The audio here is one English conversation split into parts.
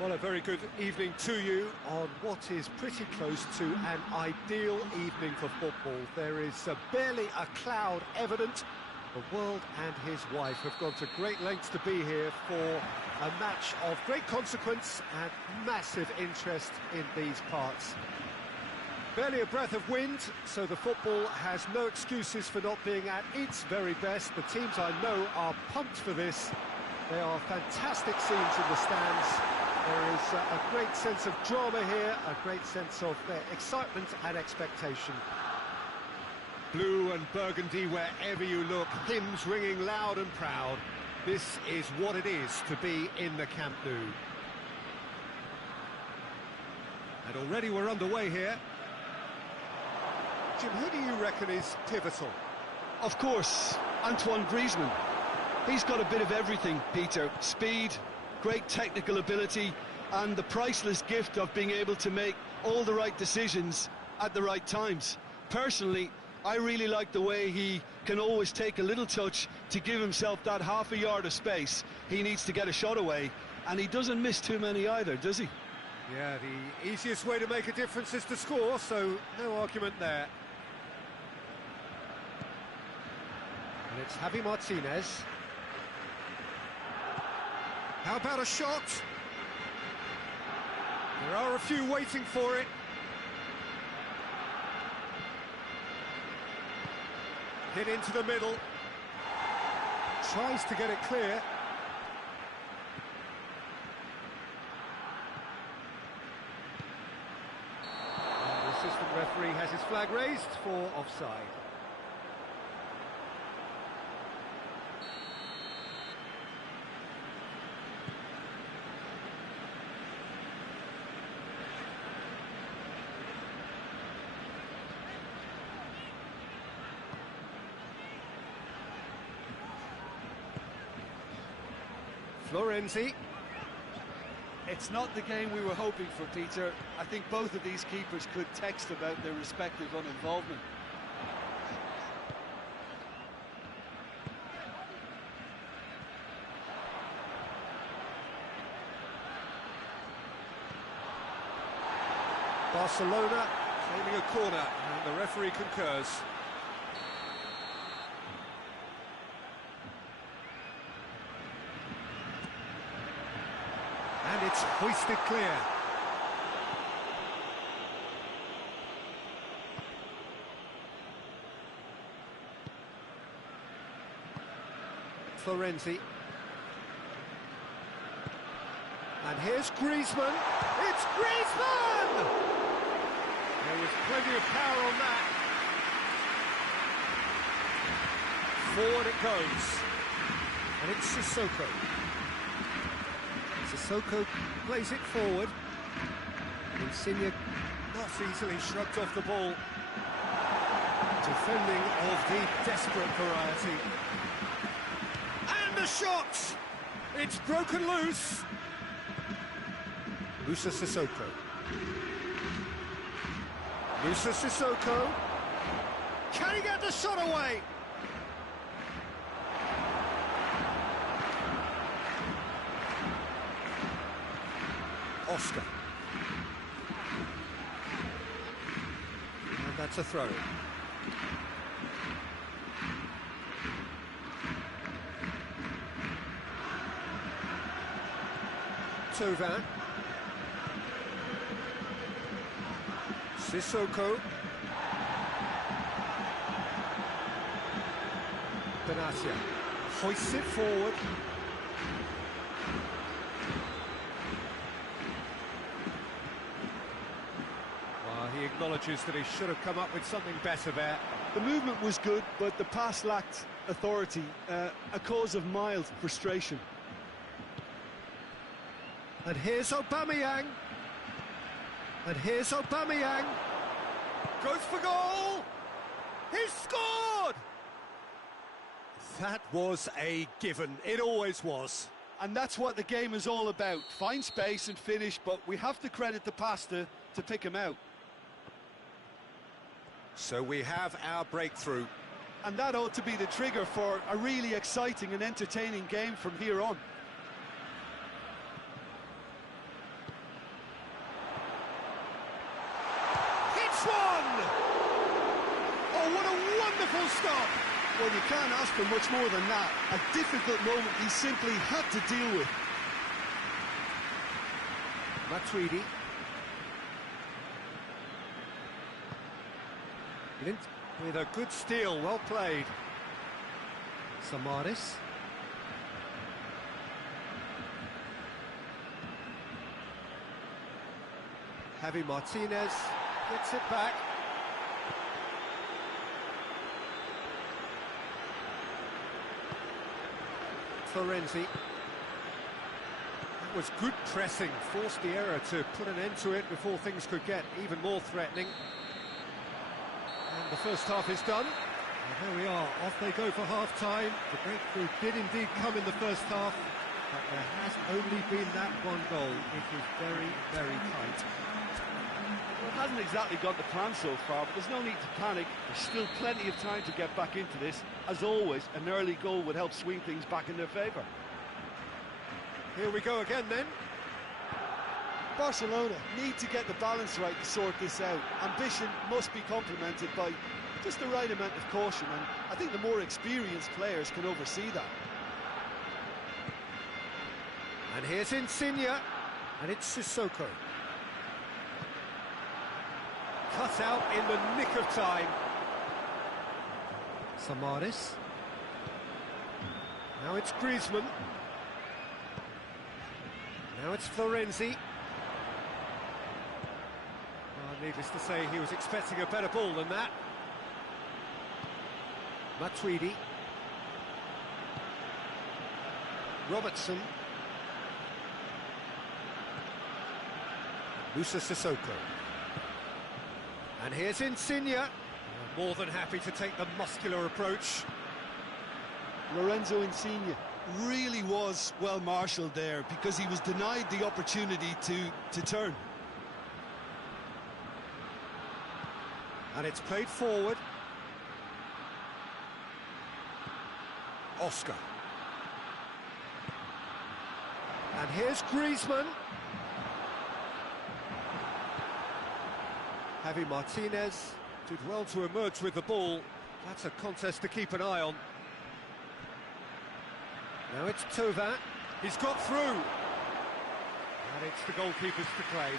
Well, a very good evening to you on what is pretty close to an ideal evening for football. There is barely a cloud evident. The world and his wife have gone to great lengths to be here for a match of great consequence and massive interest in these parts. Barely a breath of wind, so the football has no excuses for not being at its very best. The teams I know are pumped for this. There are fantastic scenes in the stands. There is a great sense of drama here, a great sense of excitement and expectation. Blue and burgundy wherever you look, hymns ringing loud and proud. This is what it is to be in the Camp Nou. And already we're underway here. Jim, who do you reckon is pivotal? Of course, Antoine Griezmann. He's got a bit of everything, Peter. Speed, great technical ability, and the priceless gift of being able to make all the right decisions at the right times. Personally, I really like the way he can always take a little touch to give himself that half a yard of space he needs to get a shot away, and he doesn't miss too many either, does he? Yeah, the easiest way to make a difference is to score, so no argument there. And it's Javi Martinez. How about a shot? There are a few waiting for it. Hit into the middle. Tries to get it clear. And the assistant referee has his flag raised for offside. Florenzi. It's not the game we were hoping for, Peter. I think both of these keepers could text about their respective uninvolvement. Barcelona claiming a corner, and the referee concurs. And it's hoisted clear. Florenzi. And here's Griezmann. It's Griezmann! There was plenty of power on that. Forward it goes. And it's Sissoko. Sissoko plays it forward. Insigne not easily shrugged off the ball. Defending of the desperate variety. And the shot! It's broken loose. Moussa Sissoko. Moussa Sissoko. Can he get the shot away? Oscar. And that's a throw. Thauvin. Sissoko. Benatia hoists it forward. He acknowledges that he should have come up with something better there. The movement was good, but the pass lacked authority, a cause of mild frustration. And here's Aubameyang. And here's Aubameyang. Goes for goal! He's scored! That was a given. It always was. And that's what the game is all about. Find space and finish, but we have to credit the Pasta to pick him out. So we have our breakthrough. And that ought to be the trigger for a really exciting and entertaining game from here on. this one! Oh, what a wonderful stop! Well, you can't ask for much more than that. A difficult moment he simply had to deal with. Matuidi. With a good steal, well played. Samaris. Javi Martinez gets it back. Florenzi. That was good pressing, forced the error to put an end to it before things could get even more threatening. And the first half is done. And there we are, off they go for half-time. The breakthrough did indeed come in the first half, but there has only been that one goal. It is very, very tight. Well, it hasn't exactly got the plan so far, but there's no need to panic. There's still plenty of time to get back into this. As always, an early goal would help swing things back in their favour. Here we go again then. Barcelona need to get the balance right to sort this out. Ambition must be complemented by just the right amount of caution, and I think the more experienced players can oversee that. And here's Insigne, and it's Sissoko. Cut out in the nick of time. Samaris. Now it's Griezmann. Now it's Florenzi. Needless to say, he was expecting a better ball than that. Matuidi. Robertson. Moussa Sissoko. And here's Insigne. More than happy to take the muscular approach. Lorenzo Insigne really was well marshalled there because he was denied the opportunity to turn. And it's played forward. Oscar. And here's Griezmann. Javi Martinez did well to emerge with the ball. That's a contest to keep an eye on. Now it's Thauvin. He's got through. And it's the goalkeepers to claim.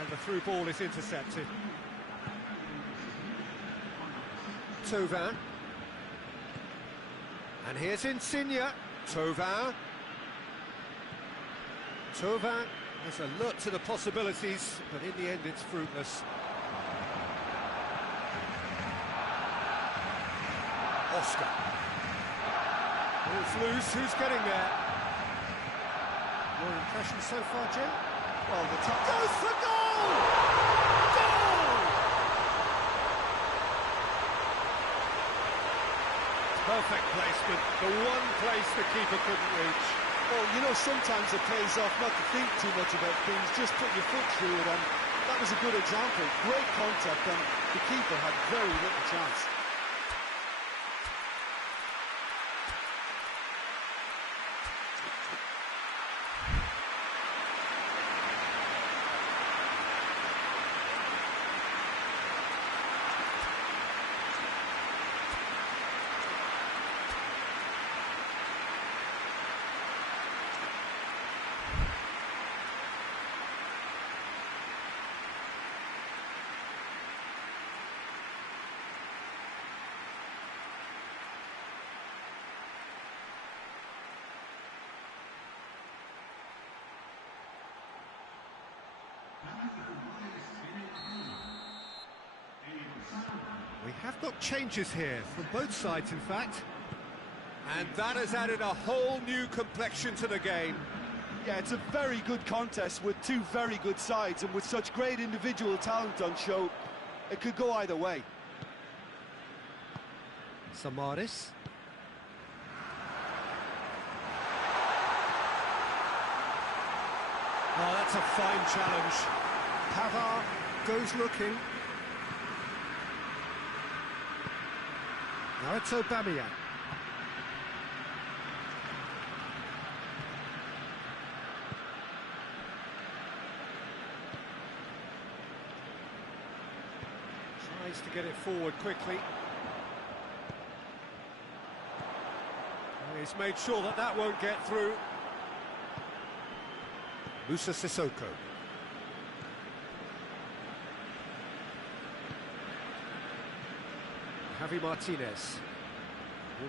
And the through ball is intercepted. Thauvin. And here's Insigne. Thauvin. Thauvin is alert to the possibilities, but in the end it's fruitless. Oscar. Ball's loose, who's getting there? Your impression so far, Jim? Well, the top goes for goal! Goal! Perfect placement, the one place the keeper couldn't reach. Well, you know, sometimes it pays off not to think too much about things, just put your foot through it, and that was a good example. Great contact, and the keeper had very little chance. We have got changes here from both sides, in fact. And that has added a whole new complexion to the game. Yeah, it's a very good contest with two very good sides, and with such great individual talent on show, it could go either way. Samaris. Oh, that's a fine challenge. Pavard goes looking. Now it's Aubameyang. Tries to get it forward quickly. He's made sure that that won't get through. Musa Sissoko. Javi Martinez.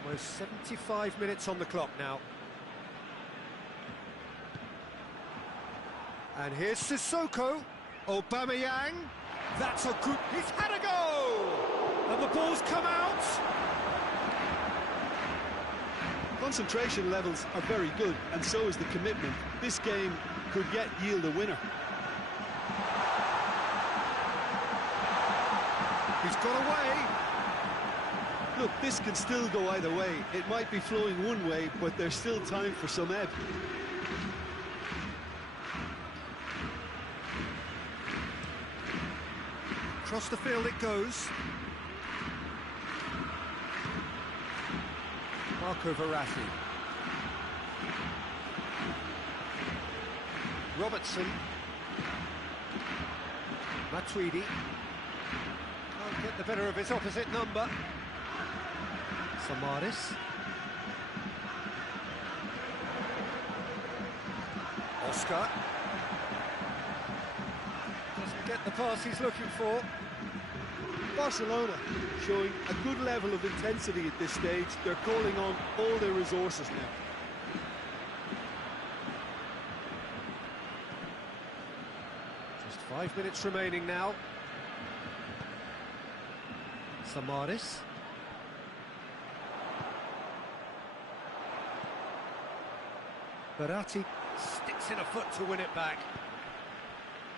Almost 75 minutes on the clock now. And here's Sissoko. Aubameyang. That's a good... He's had a go! And the ball's come out. Concentration levels are very good, and so is the commitment. This game could yet yield a winner. He's got away. Look, this can still go either way. It might be flowing one way, but there's still time for some ebb. Across the field it goes. Marco Verratti. Robertson. Matuidi. Can't get the better of his opposite number. Samaris. Oscar. Doesn't get the pass he's looking for. Barcelona showing a good level of intensity at this stage. They're calling on all their resources now. Just 5 minutes remaining now. Samaris. Verratti sticks in a foot to win it back.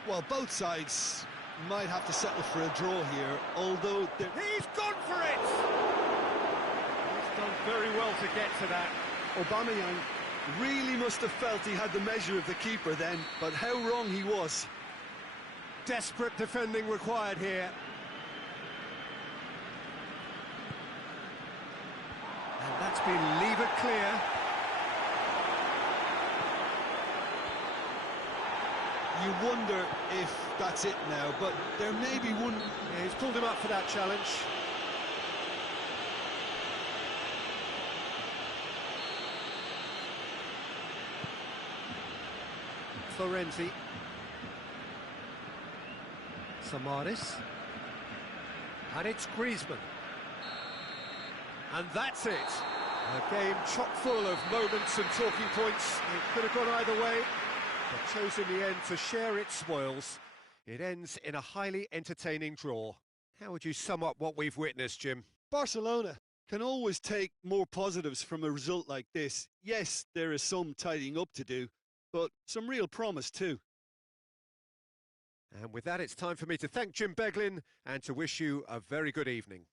Well, both sides might have to settle for a draw here, although he's gone for it! He's done very well to get to that. Aubameyang really must have felt he had the measure of the keeper then, but how wrong he was. Desperate defending required here. And that's been levered clear. You wonder if that's it now, but there may be one... Yeah, he's pulled him up for that challenge. Florenzi. Samaris. And it's Griezmann. And that's it. A game chock full of moments and talking points. It could have gone either way, but chose in the end to share its spoils. It ends in a highly entertaining draw. How would you sum up what we've witnessed, Jim? Barcelona can always take more positives from a result like this. Yes, there is some tidying up to do, but some real promise too. And with that, it's time for me to thank Jim Beglin and to wish you a very good evening.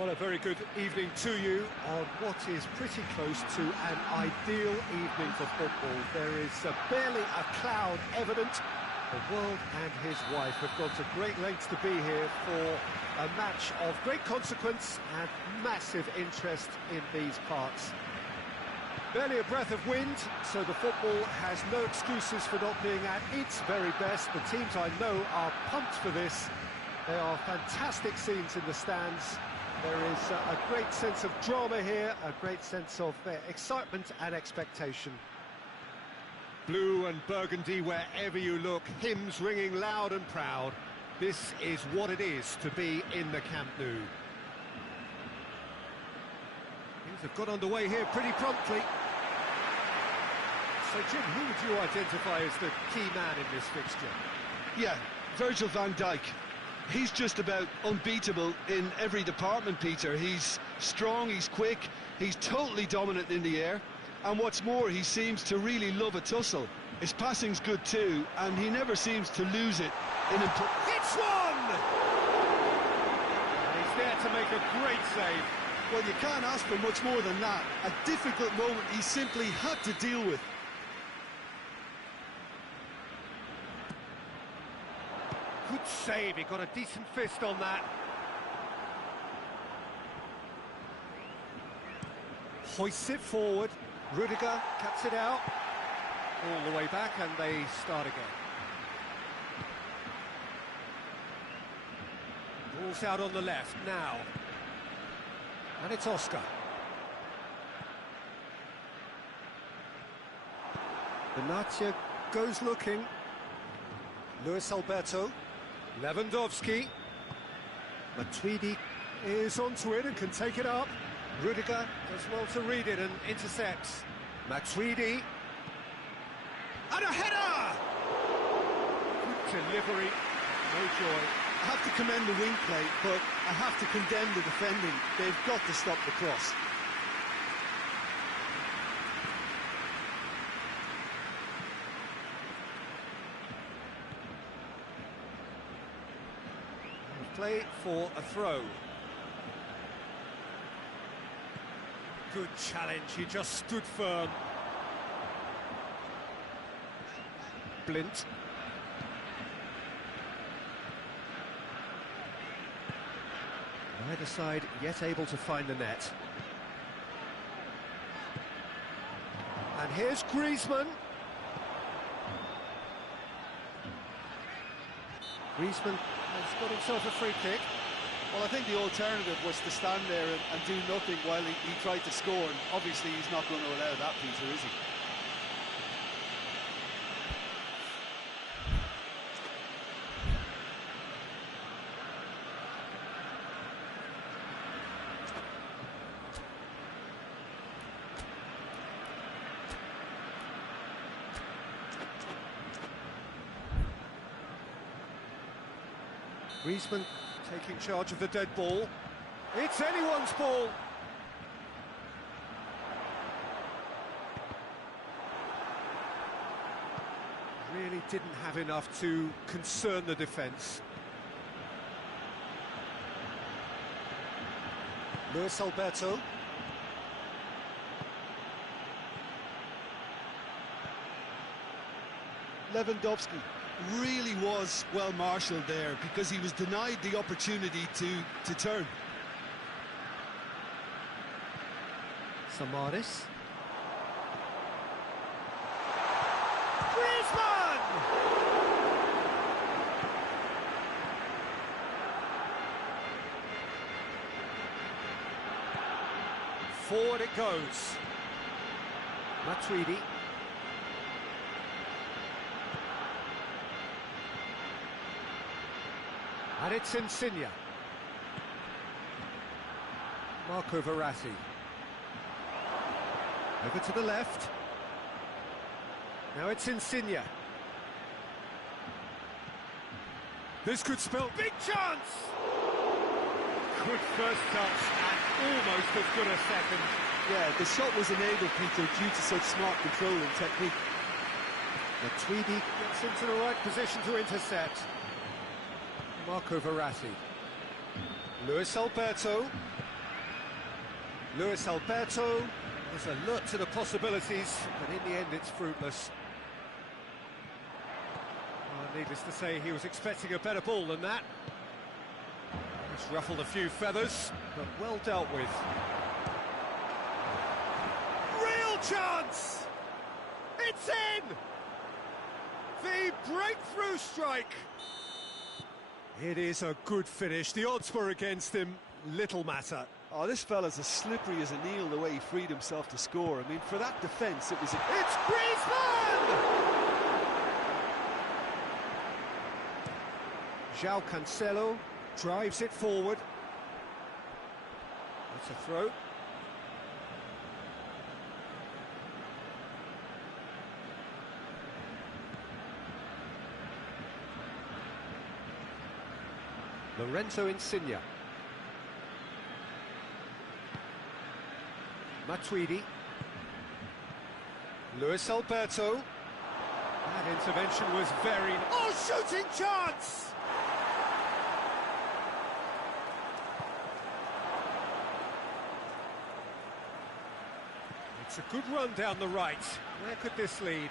Well, a very good evening to you on what is pretty close to an ideal evening for football. There is barely a cloud evident. The world and his wife have gone to great lengths to be here for a match of great consequence and massive interest in these parts. Barely a breath of wind, so the football has no excuses for not being at its very best. The teams I know are pumped for this. There are fantastic scenes in the stands. There is a great sense of drama here, a great sense of excitement and expectation. Blue and burgundy wherever you look, hymns ringing loud and proud. This is what it is to be in the Camp Nou. Things have got underway here pretty promptly. So, Jim, who would you identify as the key man in this fixture? Yeah, Virgil van Dijk. He's just about unbeatable in every department, Peter. He's strong, he's quick, he's totally dominant in the air. And what's more, he seems to really love a tussle. His passing's good too, and he never seems to lose it. Hits one! And he's there to make a great save. Well, you can't ask for much more than that. A difficult moment he simply had to deal with. Good save, he got a decent fist on that. Hoists it forward, Rudiger cuts it out, all the way back, and they start again. Ball's out on the left, now. And it's Oscar. Benatia goes looking. Luis Alberto. Lewandowski. Matuidi is onto it and can take it up. Rudiger does well to read it and intercepts. Matuidi. And a header! Good delivery. No joy. I have to commend the wing play, but I have to condemn the defending. They've got to stop the cross. Play for a throw. Good challenge, he just stood firm. Blint. Neither side yet able to find the net. And here's Griezmann. Griezmann has got himself a free kick. Well, I think the alternative was to stand there and do nothing while he tried to score, and obviously he's not going to allow that, Peter, is he? Griezmann taking charge of the dead ball. It's anyone's ball. Really didn't have enough to concern the defence. Luis Alberto. Lewandowski really was well marshalled there because he was denied the opportunity to turn. Samaris. Griezmann! Forward it goes. Matuidi. And it's Insigne. Marco Verratti. Over to the left. Now it's Insigne. This could spell big chance! Good first touch and almost as good a second. Yeah, the shot was enabled, Peter, due to such smart control and technique. Matuidi gets into the right position to intercept. Marco Verratti. Luis Alberto. Luis Alberto was alert to the possibilities, but in the end it's fruitless. Needless to say, he was expecting a better ball than that. It's ruffled a few feathers, but well dealt with. Real chance! It's in! The breakthrough strike! It is a good finish. The odds were against him. Little matter. Oh, this fella's as slippery as an eel the way he freed himself to score. I mean, for that defence, it was... It's Griezmann! João Cancelo drives it forward. That's a throw. Lorenzo Insigne. Matuidi. Luis Alberto. That intervention was very... Oh, shooting chance! It's a good run down the right. Where could this lead?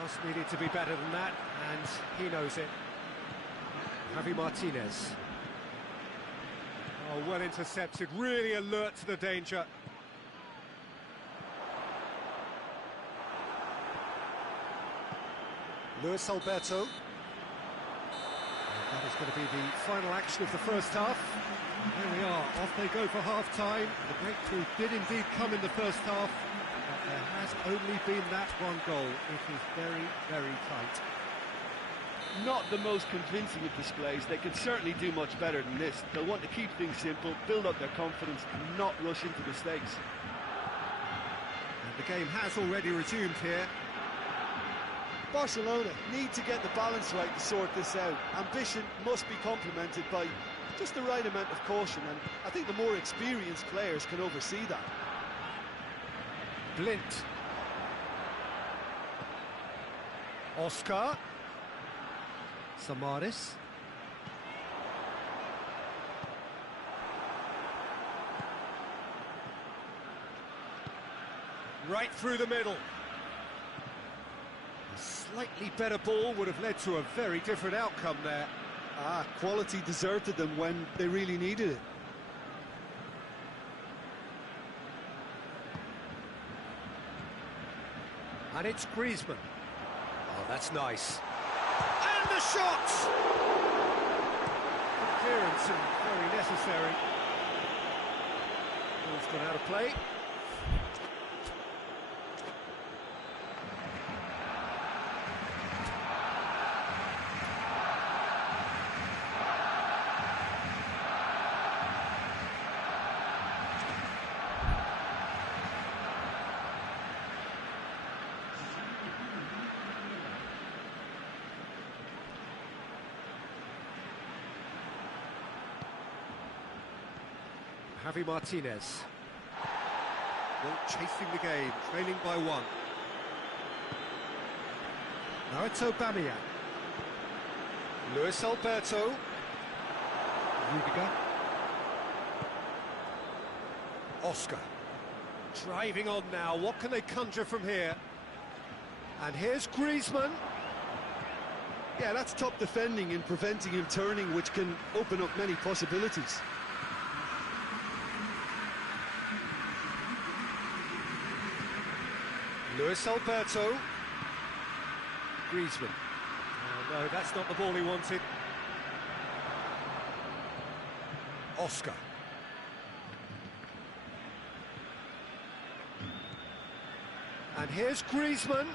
Pass needed to be better than that, and he knows it. Javi Martinez. Oh, well intercepted, really alert to the danger. Luis Alberto. That is going to be the final action of the first half. There we are, off they go for half-time. The breakthrough did indeed come in the first half, but there has only been that one goal. It is very, very tight. Not the most convincing of displays. They can certainly do much better than this. They'll want to keep things simple, build up their confidence, and not rush into mistakes. And the game has already resumed here. Barcelona need to get the balance right to sort this out. Ambition must be complemented by just the right amount of caution, and I think the more experienced players can oversee that. Blind. Oscar. Samaris. Right through the middle. A slightly better ball would have led to a very different outcome there. Quality deserted them when they really needed it. And it's Griezmann. Oh, that's nice. And the shot! Clearance and very necessary. Ball's gone out of play. Javi Martinez. Well, chasing the game, trailing by one. Now it's Aubameyang. Luis Alberto. Rudiger. Oscar. Driving on now, what can they conjure from here? And here's Griezmann. Yeah, that's top defending and preventing him turning, which can open up many possibilities. Luis Alberto. Griezmann. Oh no, that's not the ball he wanted. Oscar. And here's Griezmann.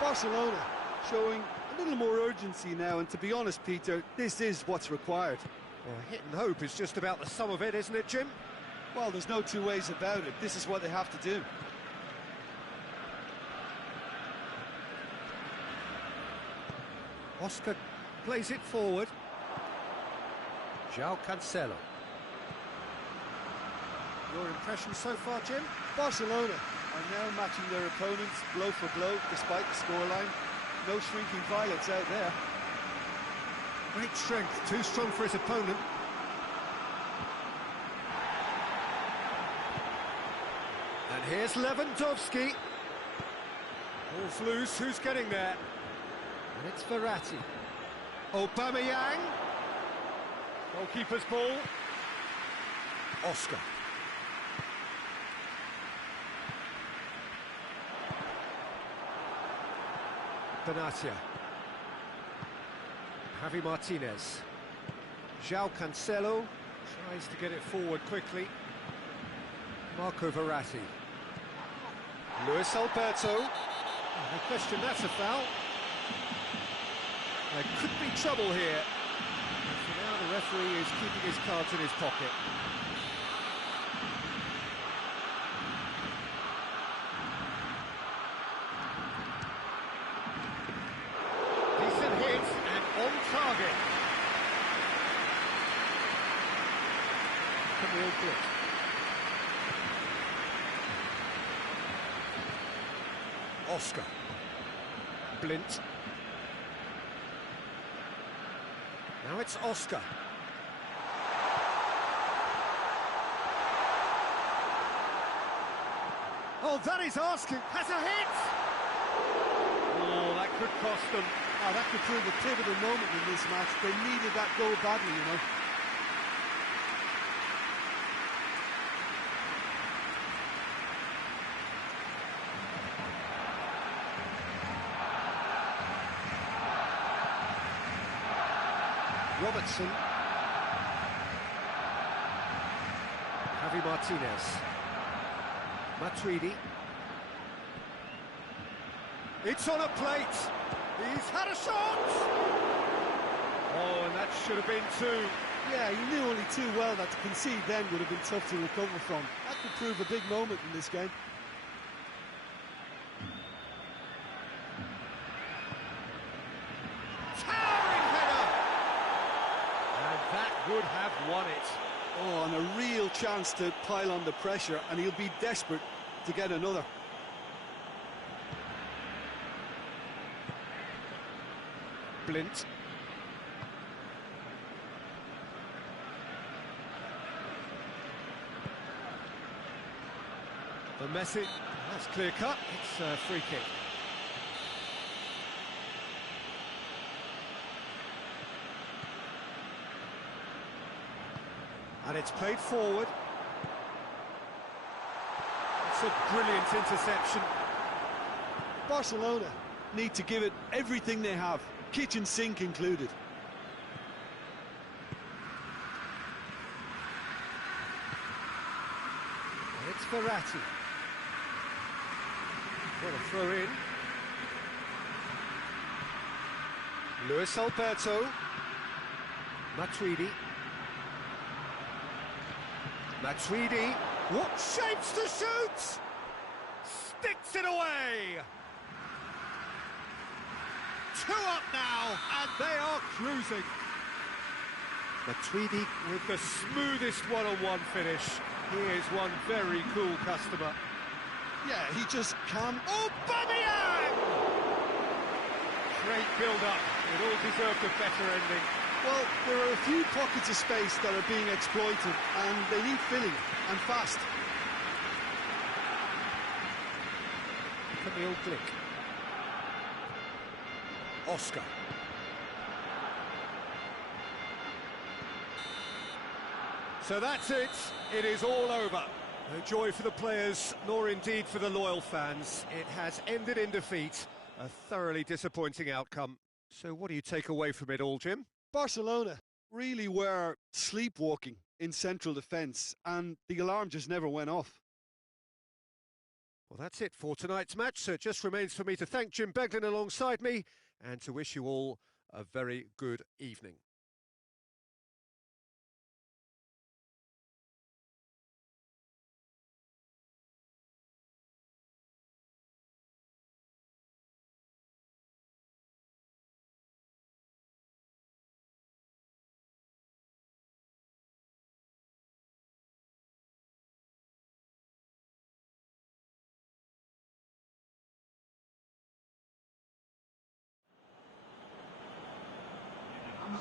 Barcelona showing a little more urgency now, and to be honest, Peter, this is what's required. Well, hit and hope is just about the sum of it, isn't it, Jim? Well, there's no two ways about it. This is what they have to do. Oscar plays it forward. João Cancelo. Your impression so far, Jim? Barcelona are now matching their opponents blow for blow, despite the scoreline. No shrinking violets out there. Great strength, too strong for his opponent. And here's Lewandowski. Ball's loose, who's getting there? And it's Verratti. Aubameyang. Goalkeeper's ball. Oscar. Benatia. Javi Martinez. João Cancelo tries to get it forward quickly. Marco Verratti. Luis Alberto. No question, that's a foul. There could be trouble here. So now the referee is keeping his cards in his pocket. Decent hit and on target. Camille Blick. Oscar. Blint. Now it's Oscar. Oh, that is asking. Has a hit! Oh, that could cost them. Oh, that could prove a pivotal moment in this match. They needed that goal badly, you know. Robertson. Javi Martinez. Matuidi. It's on a plate. He's had a shot! Oh, and that should have been two. Yeah, he knew only too well that to concede then would have been tough to recover from. That could prove a big moment in this game. Would have won it. Oh, and a real chance to pile on the pressure, and he'll be desperate to get another. Blint. The Messi. That's clear cut. It's a free kick. And it's played forward. It's a brilliant interception. Barcelona need to give it everything they have, kitchen sink included. And it's Verratti. What a throw in. Luis Alberto. Matuidi. Matuidi, what shapes to shoot! Sticks it away! 2 up now, and they are cruising. Matuidi with the smoothest one-on-one finish. He is one very cool customer. Yeah, he just can't... Aubameyang! Great build-up. It all deserved a better ending. Well, there are a few pockets of space that are being exploited, and they need filling, and fast. Camille Blick. Oscar. So that's it. It is all over. No joy for the players, nor indeed for the loyal fans. It has ended in defeat. A thoroughly disappointing outcome. So what do you take away from it all, Jim? Barcelona really were sleepwalking in central defence, and the alarm just never went off. Well, that's it for tonight's match, so it just remains for me to thank Jim Beglin alongside me and to wish you all a very good evening. I'm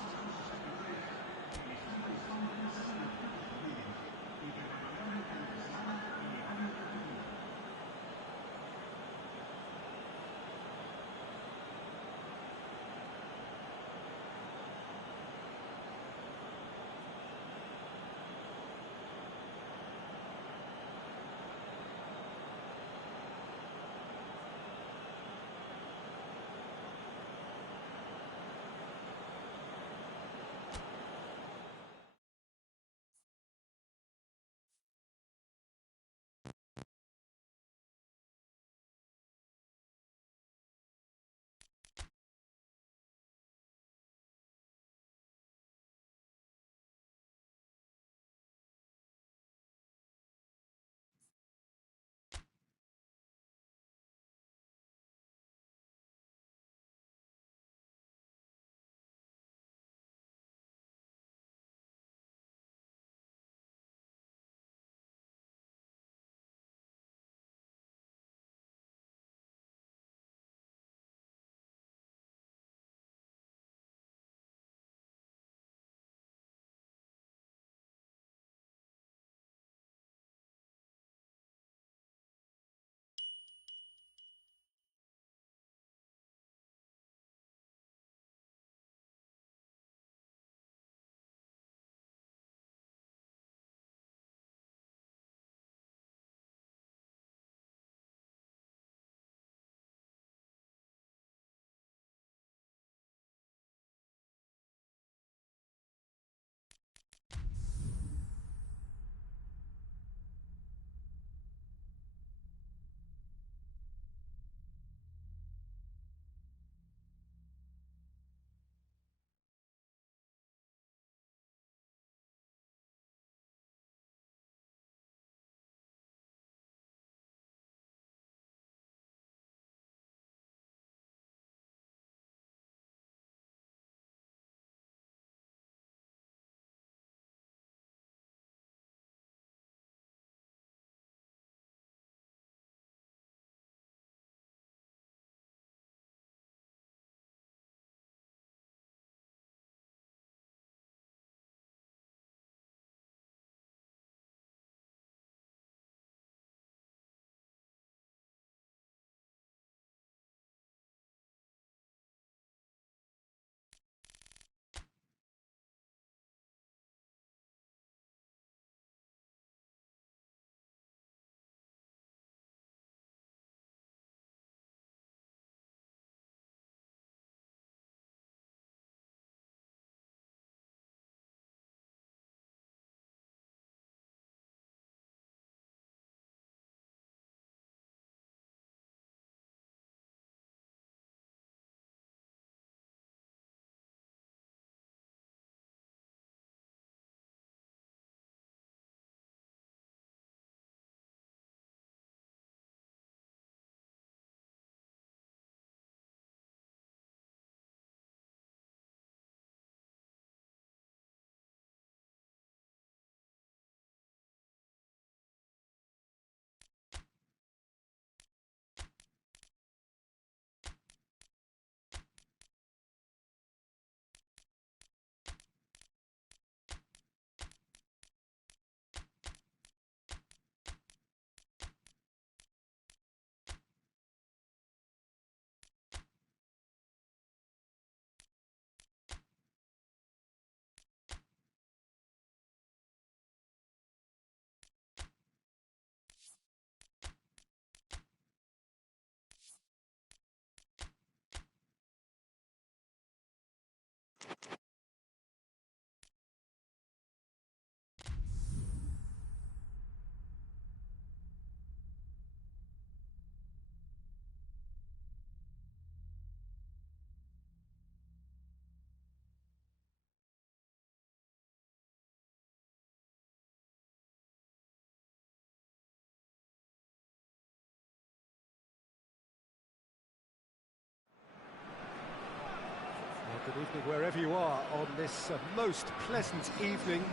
Good evening wherever you are on this most pleasant evening.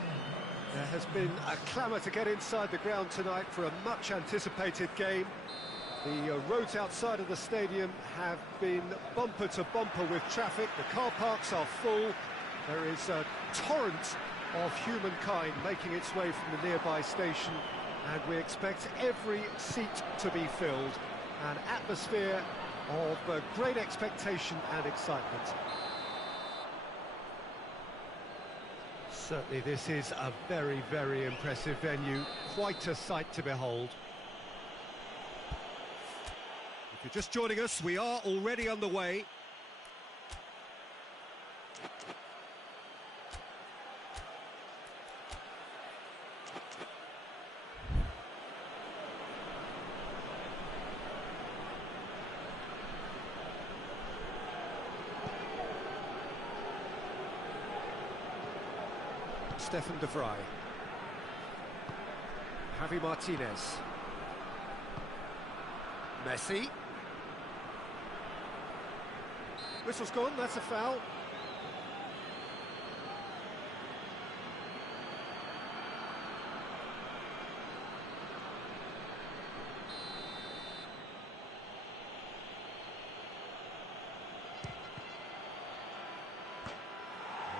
There has been a clamour to get inside the ground tonight for a much-anticipated game. The roads outside of the stadium have been bumper to bumper with traffic. The car parks are full. There is a torrent of humankind making its way from the nearby station, and we expect every seat to be filled. An atmosphere of great expectation and excitement. Certainly this is a very, very impressive venue, quite a sight to behold. If you're just joining us, we are already underway. Stefan de Vrij. Javi Martinez. Messi. Whistle's gone, that's a foul.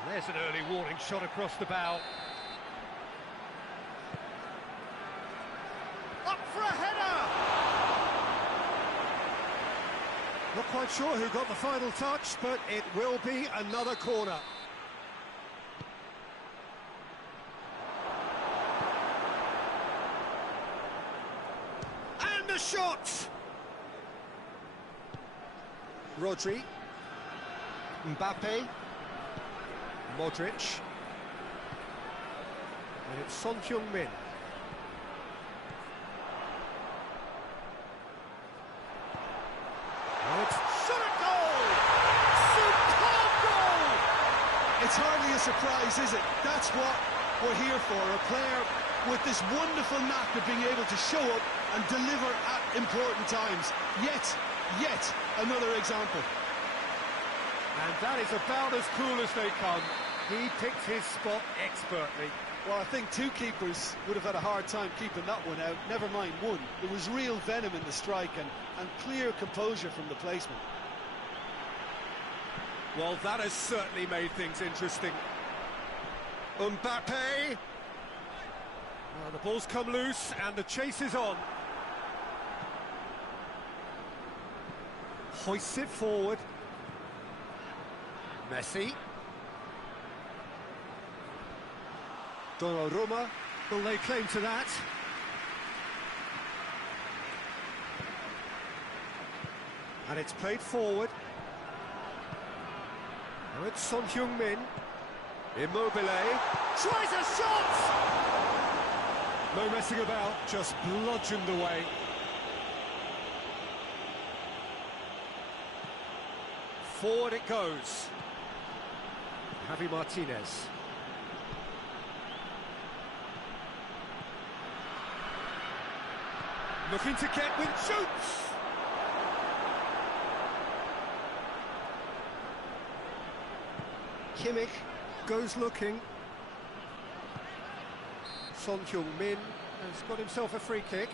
There's an early warning shot across the bow. Up for a header! Not quite sure who got the final touch, but it will be another corner. And a shot! Rodri. Mbappe. Modric. And it's Son Heung-min. And it's shot at goal! Superb goal! It's hardly a surprise, is it? That's what we're here for, a player with this wonderful knack of being able to show up and deliver at important times. Yet another example. And that is about as cool as they come. He picked his spot expertly. Well, I think two keepers would have had a hard time keeping that one out, never mind one. There was real venom in the strike and clear composure from the placement. Well, that has certainly made things interesting. Mbappe. Well, the ball's come loose and the chase is on. Hoists it forward. Messi. Donnarumma. Will lay claim to that? And it's played forward. Now it's Son Heung-min. Immobile. Tries a shot! No messing about, just bludgeoned away. Forward it goes. Javi Martinez. Looking to get with shoots. Kimmich goes looking. Son Heung-min has got himself a free kick.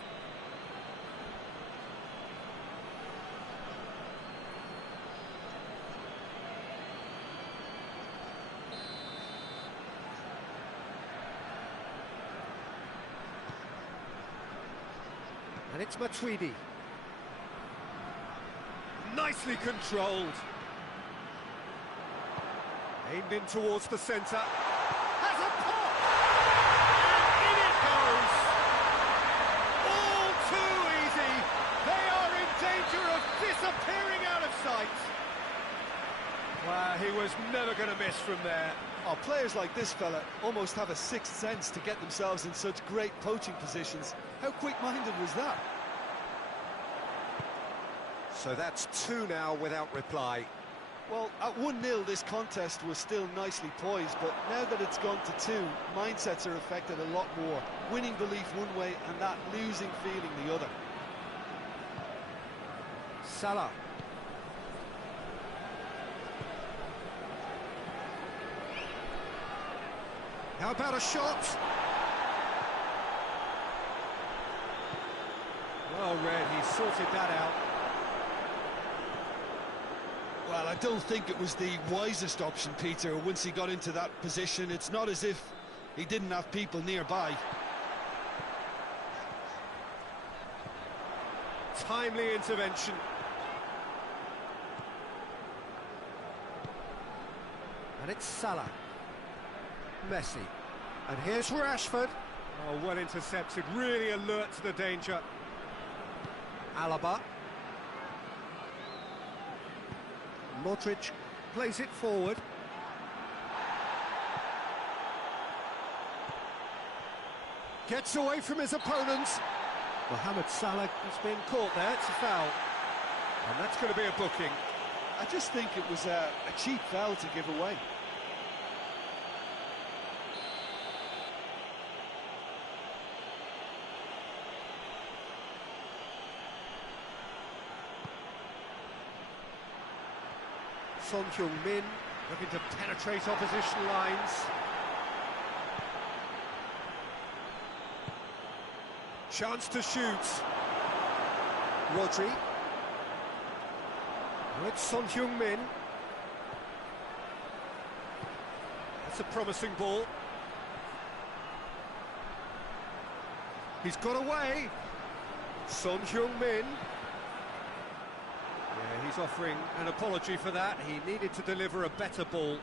And it's Matuidi. Nicely controlled. Aimed in towards the centre. Has a pop! And in it goes! All too easy. They are in danger of disappearing out of sight. Well, he was never going to miss from there. Oh, players like this fella almost have a sixth sense to get themselves in such great poaching positions. How quick-minded was that? So that's 2 now without reply. Well, at 1-0 this contest was still nicely poised, but now that it's gone to 2, mindsets are affected a lot more. Winning belief one way and that losing feeling the other. Salah. How about a shot? Well read, he sorted that out. Well, I don't think it was the wisest option, Peter, once he got into that position. It's not as if he didn't have people nearby. Timely intervention. And it's Salah. Messi. And here's Rashford. Oh, well intercepted, really alert to the danger. Alaba. Modric plays it forward. Gets away from his opponents. Mohamed Salah has been caught there, it's a foul. And that's going to be a booking. I just think it was a cheap foul to give away. Son Heung-min looking to penetrate opposition lines. Chance to shoot. Rodri. Oh, it's Son Heung-min. That's a promising ball. He's got away. Son Heung-min. Yeah, he's offering an apology for that. He needed to deliver a better ball.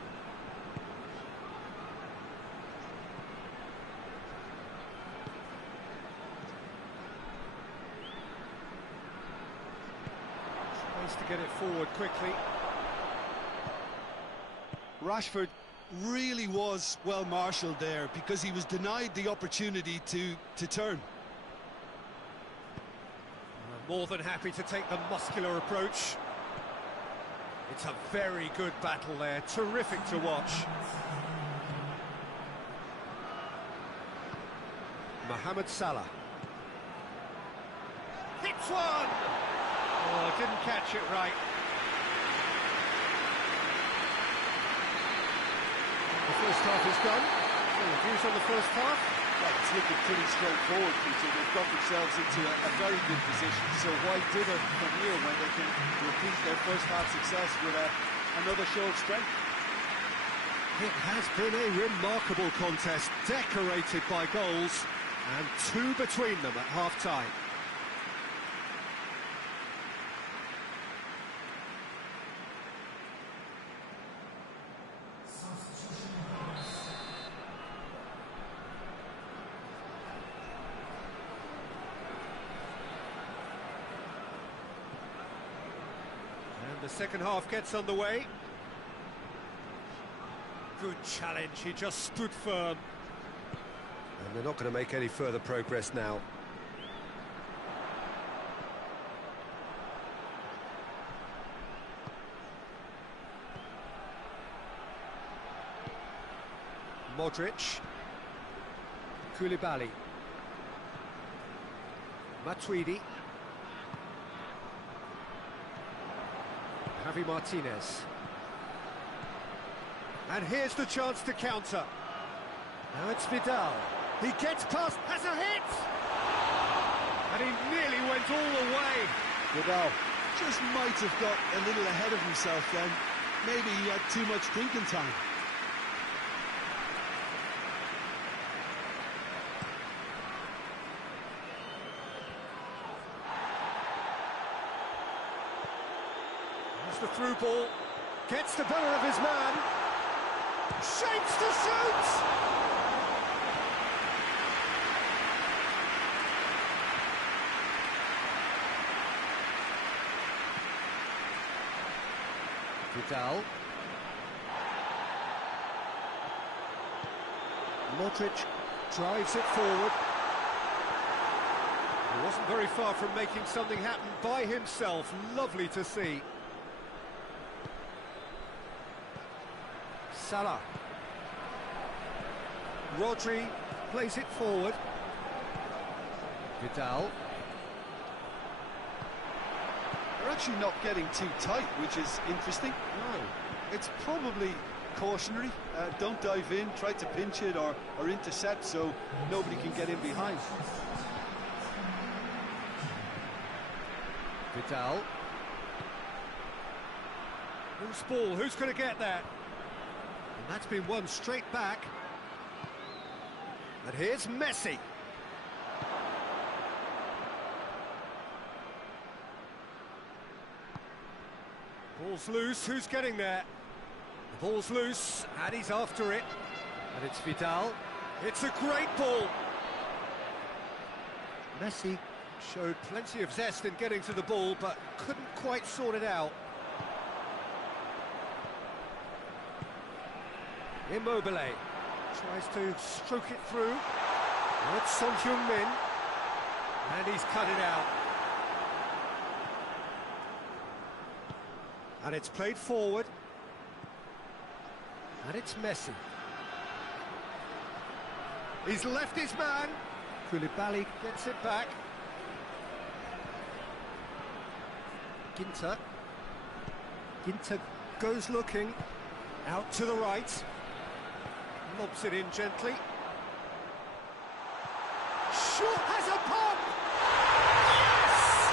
Tries to get it forward quickly. Rashford really was well marshalled there because he was denied the opportunity to turn. More than happy to take the muscular approach. It's a very good battle there, terrific to watch. Mohamed Salah. Hits one! Oh, didn't catch it right. The first half is done. Any views on the first half? Well, it's looking pretty straightforward, Peter. They've got themselves into a very good position, so why dither from here when they can repeat their first half success with another show of strength? It has been a remarkable contest, decorated by goals, and 2 between them at half-time. The second half gets underway. Good challenge, he just stood firm. And they're not going to make any further progress now. Modric. Koulibaly. Matuidi. Javi Martinez. And here's the chance to counter. Now it's Vidal. He gets past, has a hit! And he nearly went all the way. Vidal just might have got a little ahead of himself then. Maybe he had too much thinking time. The through ball, gets the better of his man, shapes to shoot! Vidal, Modric drives it forward. He wasn't very far from making something happen by himself. Lovely to see. Salah. Rodri plays it forward. Vidal. They're actually not getting too tight, which is interesting. No. It's probably cautionary. Don't dive in, try to pinch it or intercept so nobody can get in behind. Vidal. Loose ball, who's going to get that? And that's been won straight back. And here's Messi. Ball's loose, who's getting there? The ball's loose, and he's after it. And it's Vidal. It's a great ball. Messi showed plenty of zest in getting to the ball, but couldn't quite sort it out. Immobile tries to stroke it through. Now it's Son Heung-min, and he's cut it out. And it's played forward. And it's Messi. He's left his man. Koulibaly gets it back. Ginter. Ginter goes looking. Out to the right. Lobs it in gently. Shot has a pop! Yes!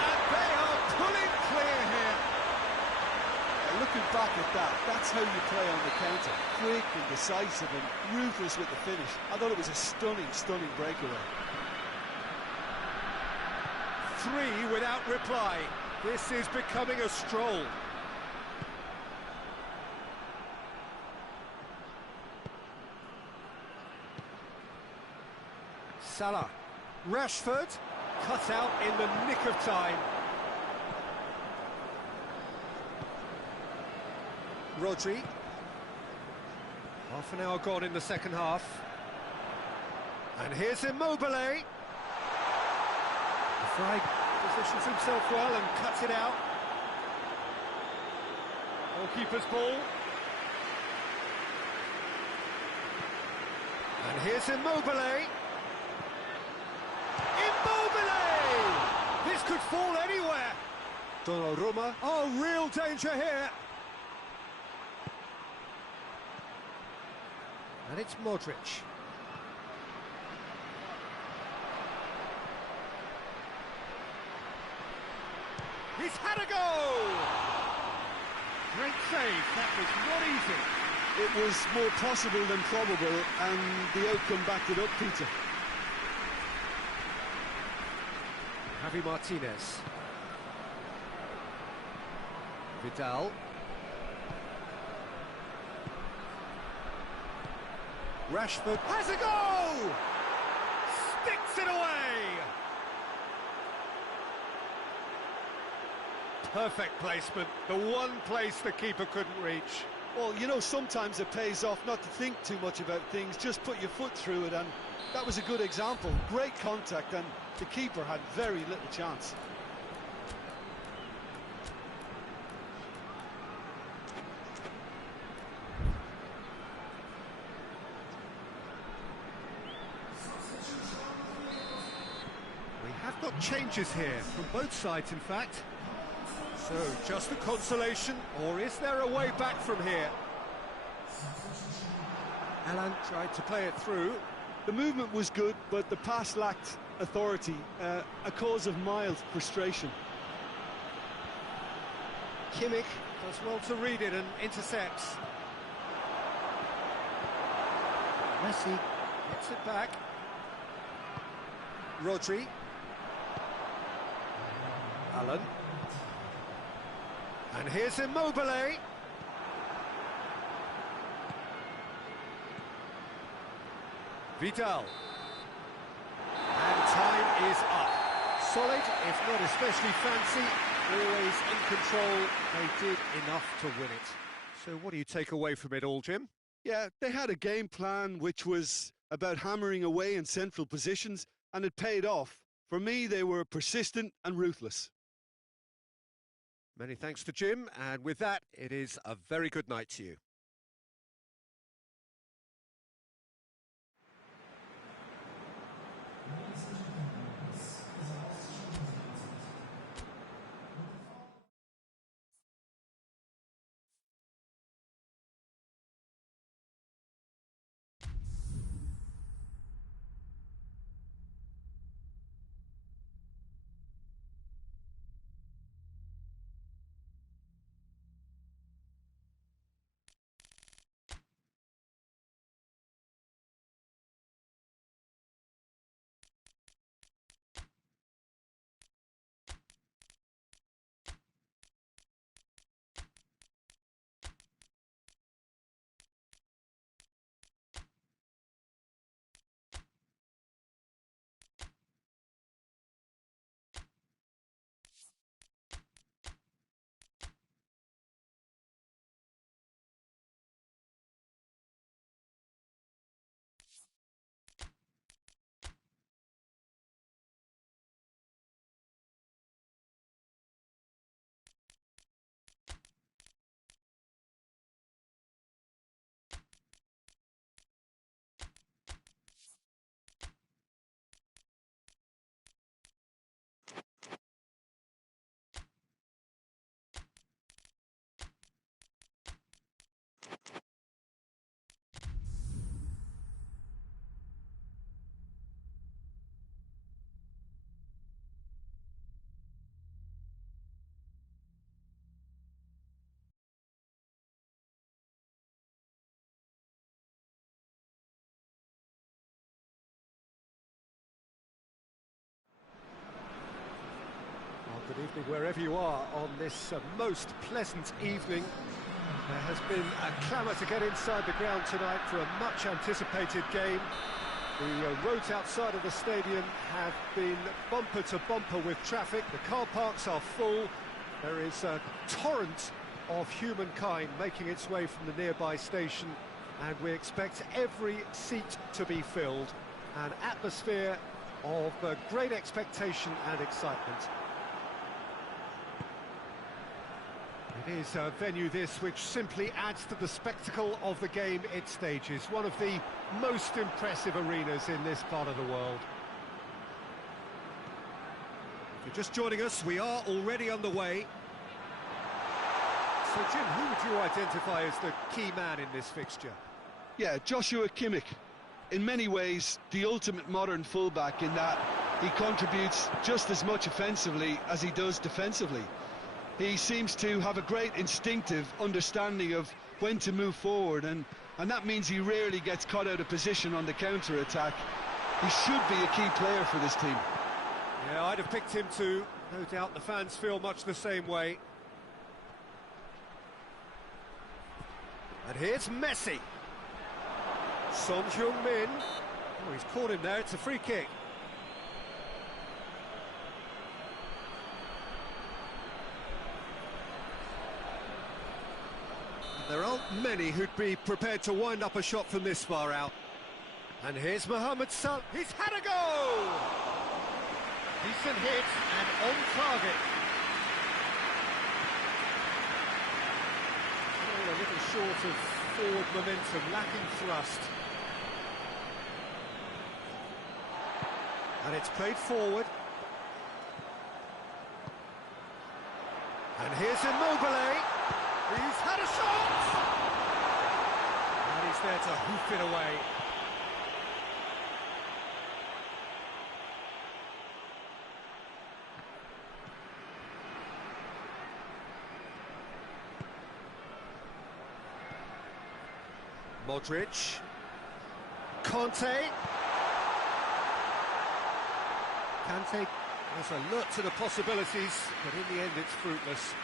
And they are pulling clear here. Looking back at that, that's how you play on the counter. Quick and decisive and ruthless with the finish. I thought it was a stunning, stunning breakaway. 3 without reply. This is becoming a stroll. Salah. Rashford, cut out in the nick of time. Rodri. Half an hour gone in the second half. And here's Immobile. The Fry positions himself well and cuts it out. Goalkeeper's ball. And here's Immobile. Immobile! This could fall anywhere. Donnarumma. Oh, real danger here. And it's Modric. He's had a go! Great save, that was not easy. It was more possible than probable, and the outcome backed it up, Peter. Javi Martinez. Vidal. Rashford has a go! Sticks it away! Perfect placement, the one place the keeper couldn't reach. Well, you know, sometimes it pays off not to think too much about things, just put your foot through it, and that was a good example. Great contact, and the keeper had very little chance. We have got changes here, from both sides in fact. So, just a consolation, or is there a way back from here? Alan tried to play it through. The movement was good, but the pass lacked authority, a cause of mild frustration. Kimmich does well to read it and intercepts. Messi gets it back. Rodri. Alan. And here's Immobile. Vidal. And time is up. Solid, if not especially fancy, always in control. They did enough to win it. So what do you take away from it all, Jim? Yeah, they had a game plan which was about hammering away in central positions, and it paid off. For me, they were persistent and ruthless. Many thanks to Jim, and with that, it is a very good night to you. Good evening wherever you are on this most pleasant evening. There has been a clamour to get inside the ground tonight for a much anticipated game. The roads outside of the stadium have been bumper to bumper with traffic. The car parks are full. There is a torrent of humankind making its way from the nearby station, and we expect every seat to be filled. An atmosphere of great expectation and excitement. It is a venue this which simply adds to the spectacle of the game it stages. One of the most impressive arenas in this part of the world. If you're just joining us, we are already underway. So Jim, who would you identify as the key man in this fixture? Yeah, Joshua Kimmich. In many ways, the ultimate modern fullback in that he contributes just as much offensively as he does defensively. He seems to have a great instinctive understanding of when to move forward, and that means he rarely gets caught out of position on the counter-attack. He should be a key player for this team. Yeah, I'd have picked him too. No doubt the fans feel much the same way. And here's Messi. Son Heung-min. Oh, he's caught him there, it's a free kick. There aren't many who'd be prepared to wind up a shot from this far out. And here's Mohamed Salah. He's had a go! Decent hit and on target. Oh, a little short of forward momentum, lacking thrust. And it's played forward. And here's Immobile. He's had a shot! And he's there to hoof it away. Modric. Kante. Kante was alert to the possibilities, but in the end it's fruitless.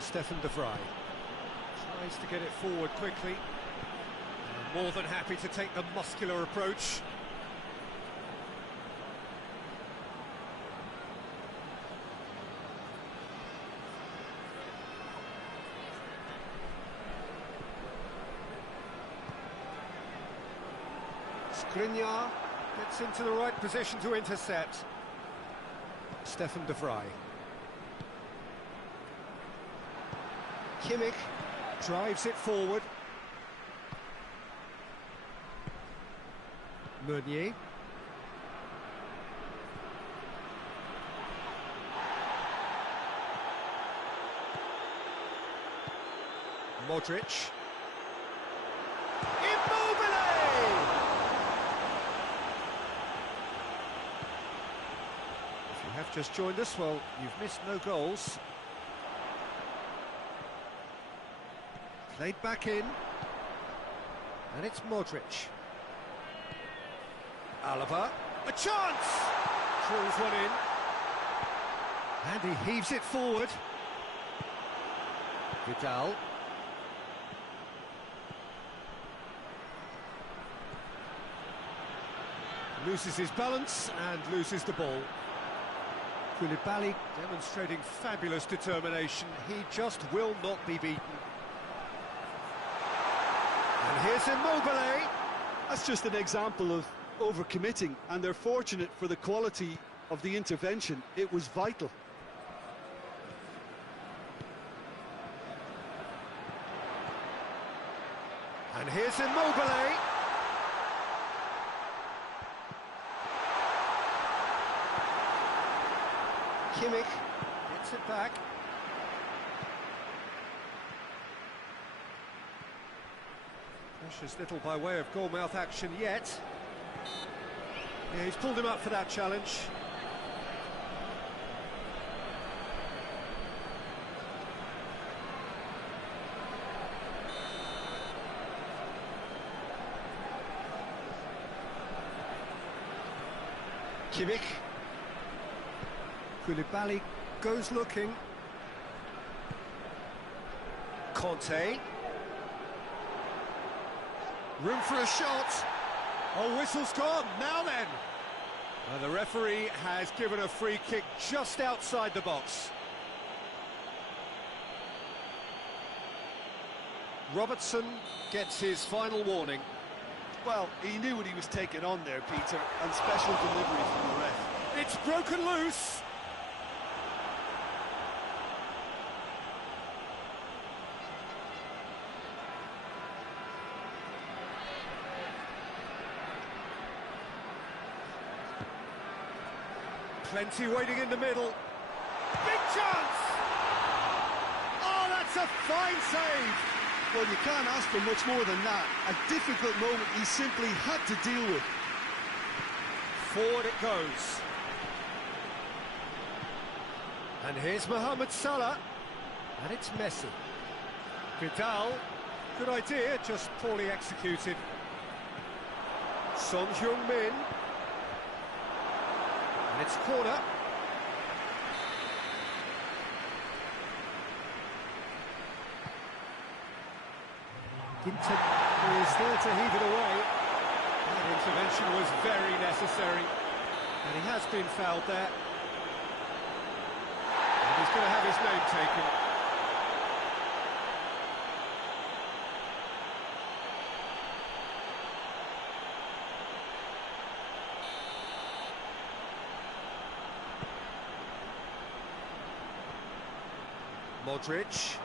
Stefan de Vrij tries to get it forward quickly. More than happy to take the muscular approach. Skriniar gets into the right position to intercept. Stefan de Vrij. Kimmich drives it forward. Meunier. Modric. Immobile! If you have just joined us, well, you've missed no goals. Played back in. And it's Modric. Alaba. A chance! Drills one in. And he heaves it forward. Vidal. Loses his balance and loses the ball. Koulibaly demonstrating fabulous determination. He just will not be beaten. And here's Immobile. That's just an example of overcommitting, and they're fortunate for the quality of the intervention. It was vital. And here's Immobile. Kimmich gets it back. Precious little by way of goalmouth action yet. Yeah, he's pulled him up for that challenge. Kimmich. Koulibaly goes looking. Conte. Room for a shot. Oh, whistle's gone. Now then. The referee has given a free kick just outside the box. Robertson gets his final warning. Well, he knew what he was taking on there, Peter, and special delivery from the ref. It's broken loose. Plenty waiting in the middle. Big chance! Oh, that's a fine save! Well, you can't ask for much more than that. A difficult moment he simply had to deal with. Forward it goes. And here's Mohamed Salah. And it's Messi. Vidal. Good idea, just poorly executed. Son Heung-min. And it's corner. Ginter is there to heave it away. That intervention was very necessary. And he has been fouled there. And he's going to have his name taken. Modric.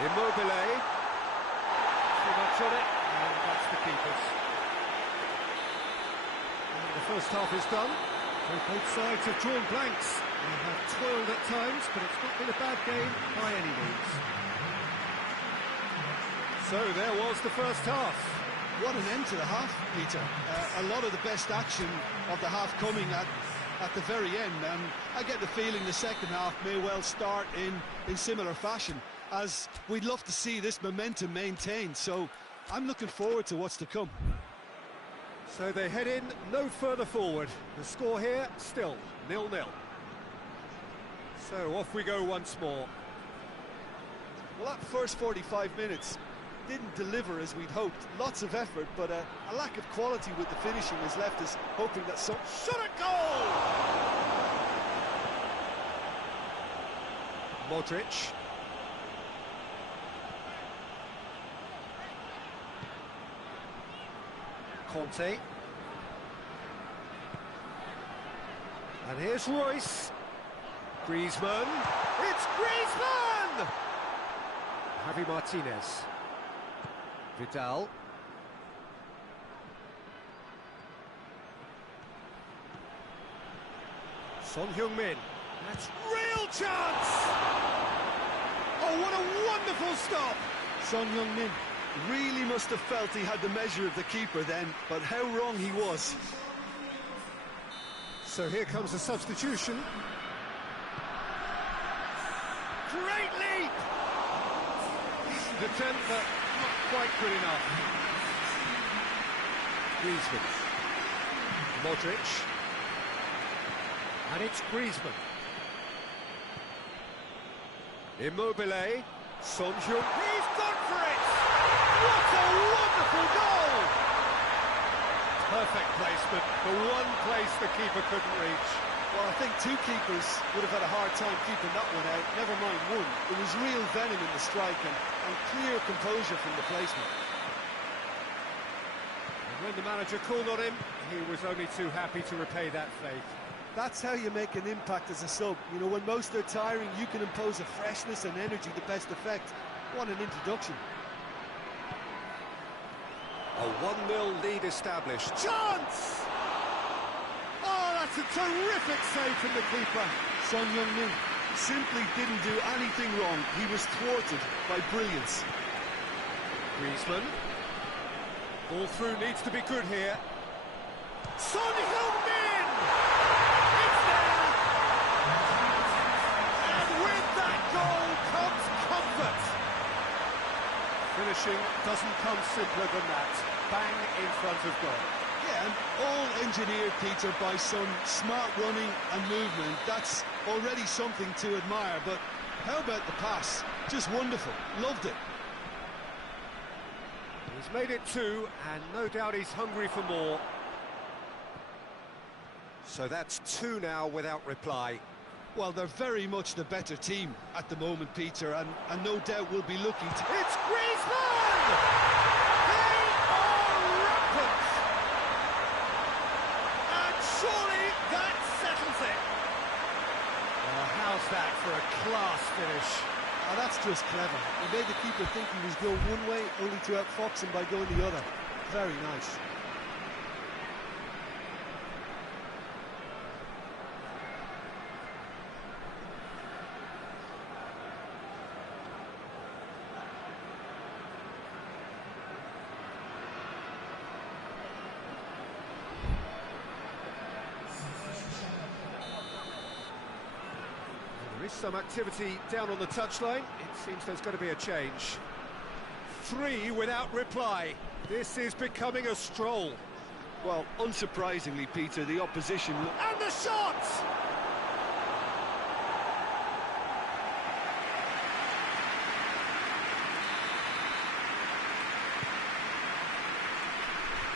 Immobile. Too much on it, and that's the keepers. And the first half is done. So both sides have drawn blanks. They have toiled at times, but it's not been a bad game by any means. So there was the first half. What an end to the half, Peter. A lot of the best action of the half coming at the very end, and I get the feeling the second half may well start in similar fashion, as we'd love to see this momentum maintained, so I'm looking forward to what's to come. So they head in no further forward. The score here, still 0-0. So off we go once more. Well, that first 45 minutes didn't deliver as we'd hoped. Lots of effort, but a lack of quality with the finishing has left us hoping that some... Shot a goal! Modric. Conte. And here's Royce. Griezmann. It's Griezmann! Javi Martinez. Vidal. Son Heung-min. That's real chance! Oh, what a wonderful stop! Son Heung-min really must have felt he had the measure of the keeper then, but how wrong he was. So here comes a substitution. Great leap! Decent attempt, but not quite good enough. Griezmann. Modric. And it's Griezmann. Immobile. Son Heung. He's gone for it! What a wonderful goal! Perfect placement. The one place the keeper couldn't reach. Well, I think two keepers would have had a hard time keeping that one out, never mind one. There was real venom in the strike and clear composure from the placement. And when the manager called on him, he was only too happy to repay that faith. That's how you make an impact as a sub. You know, when most are tiring, you can impose a freshness and energy to best effect. What an introduction. A 1-0 lead established. Chance! Oh, that's a terrific save from the keeper. Son Heung-min simply didn't do anything wrong. He was thwarted by brilliance. Griezmann. Ball through needs to be good here. Son Heung-min! It's there! And with that goal comes comfort. Finishing doesn't come simpler than that. Bang in front of goal. Yeah, and all engineered, Peter, by some smart running and movement. That's already something to admire, but how about the pass? Just wonderful. Loved it. He's made it 2, and no doubt he's hungry for more. So that's 2 now without reply. Well, they're very much the better team at the moment, Peter, and no doubt will be looking to... It's Griezmann! They are rampant! And surely that settles it. Well, how's that for a class finish? Oh, that's just clever. He made the keeper think he was going one way, only to outfox him by going the other. Very nice. There is some activity down on the touchline. It seems there's going to be a change. 3 without reply. This is becoming a stroll. Well, unsurprisingly, Peter, the opposition... And the shot!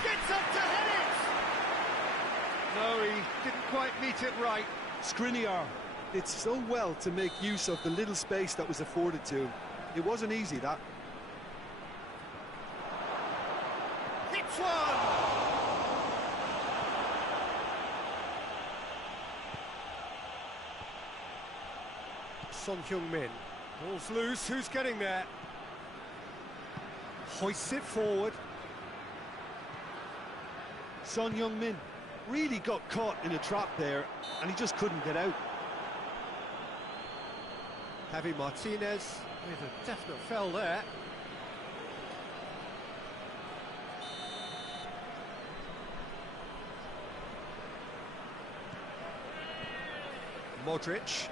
Gets up to head it! No, he didn't quite meet it right. Skriniar did so well to make use of the little space that was afforded to him. It wasn't easy, that. Hits one! Son Heung-min. Ball's loose, who's getting there? Hoists it forward. Son Heung-min really got caught in a trap there, and he just couldn't get out. Javi Martinez with a definite foul there. Modric.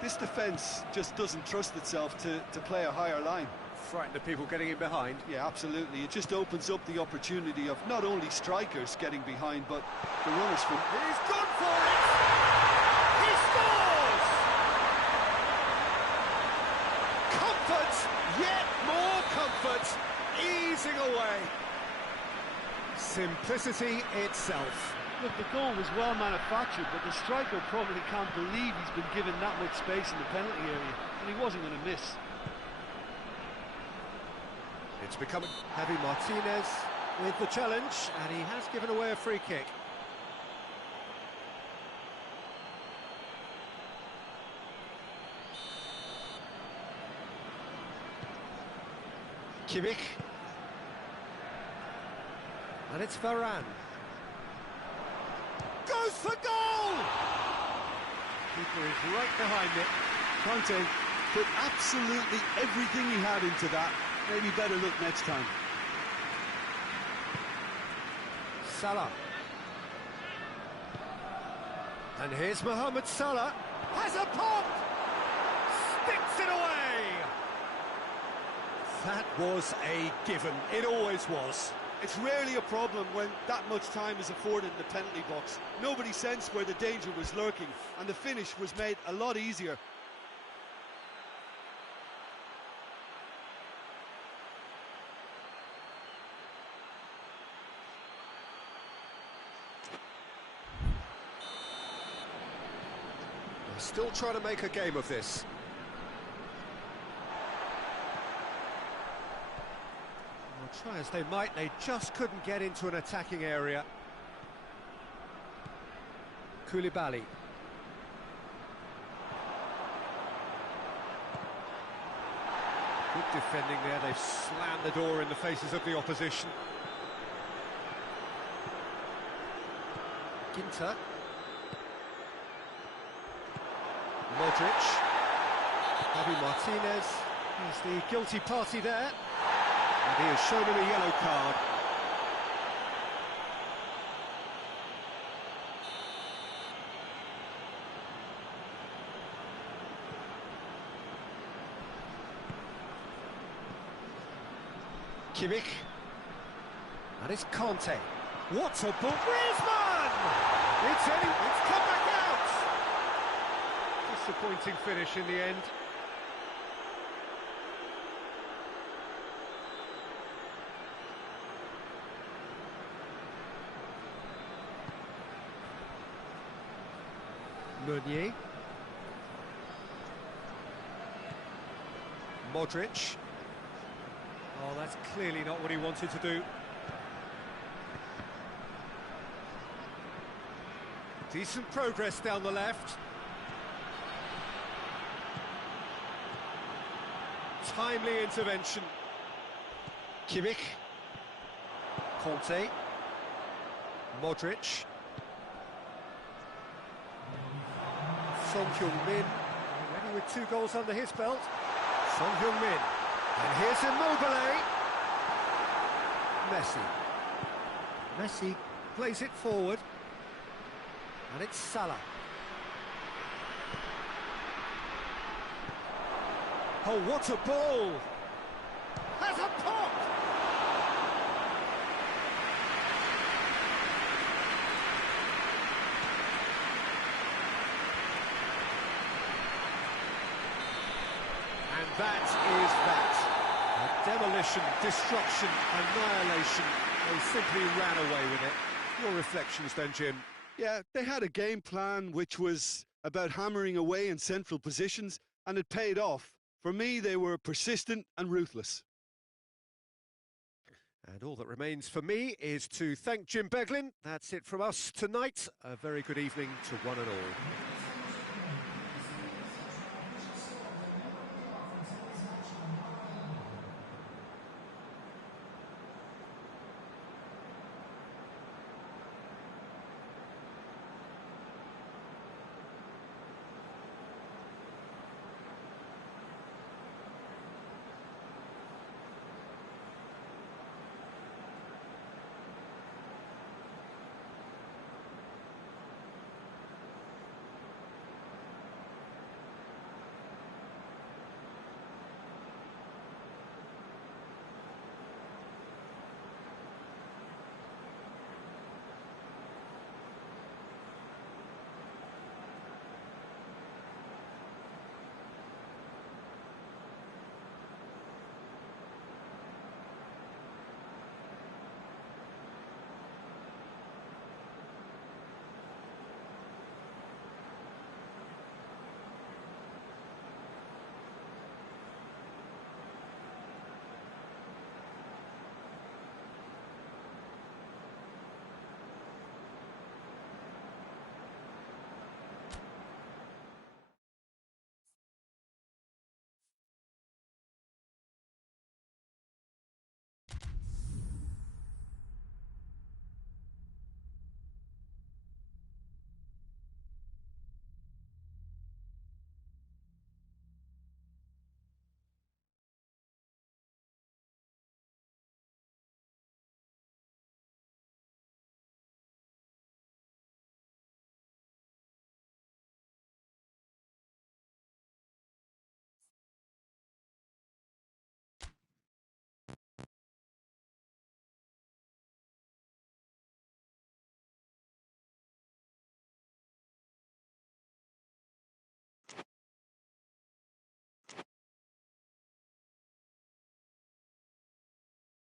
This defence just doesn't trust itself to play a higher line. Frightened of people getting in behind. Yeah, absolutely. It just opens up the opportunity of not only strikers getting behind, but the runners from... He's gone for it! He scores! Comfort, yet more comfort, easing away. Simplicity itself. Look, the goal was well manufactured, but the striker probably can't believe he's been given that much space in the penalty area, and he wasn't going to miss. It's becoming Javi Martinez. with the challenge, and he has given away a free kick. Kimmich. And it's Varane. Goes for goal! Keeper is right behind it. Conte put absolutely everything he had into that. Maybe better look next time. Salah. And here's Mohamed Salah. Has a pop! Sticks it away! That was a given. It always was. It's rarely a problem when that much time is afforded in the penalty box. Nobody sensed where the danger was lurking, and the finish was made a lot easier. They're still trying to make a game of this. Try as they might, they just couldn't get into an attacking area. Koulibaly. Good defending there, they've slammed the door in the faces of the opposition. Ginter. Modric. Javi Martinez. He's the guilty party there. And he has shown him a yellow card. Kimmich. And it's Conte. What a ball! Griezmann! It's come back out! Disappointing finish in the end. Meunier. Modric. Oh, that's clearly not what he wanted to do. Decent progress down the left. Timely intervention. Kimmich. Conte. Modric. Son Heung-min, already with 2 goals under his belt. Son Heung-min, and here's Immobile. Messi plays it forward, and it's Salah. Oh, what a ball! Has a pop! And that is that. A demolition, destruction, annihilation. They simply ran away with it. Your reflections then, Jim? Yeah, they had a game plan which was about hammering away in central positions, and it paid off. For me, they were persistent and ruthless. And all that remains for me is to thank Jim Beglin. That's it from us tonight. A very good evening to one and all.